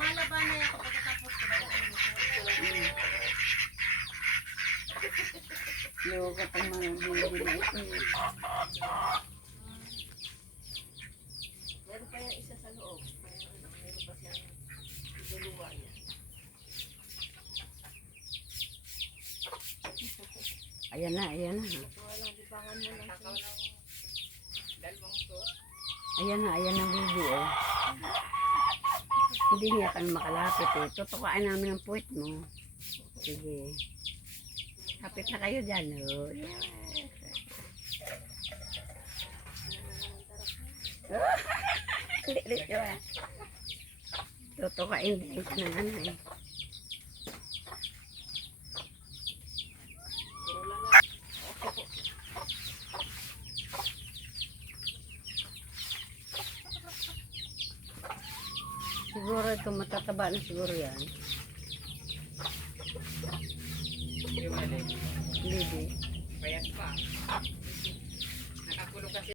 Malaban na ako pagkatapos ko. Loka pang mga bili na ito. Meron pa yung isa sa loob. Meron pa siyang iduluwa niya. Ayan na, ayan na. Walang dibangan mo lang. Takaw ng dalawang to. Ayan na, ayan ang bibi oh. Hindi niya ka makalapit eh. Tutukaan namin ang puwit mo. Sige. Kapit na kayo dyan oh. Lilit ko ah. Tutukain din ka ng ano eh. Siguro ito matataba na siguro yan. Yung mali. Hindi. Payat pa. Nakakulong kasi.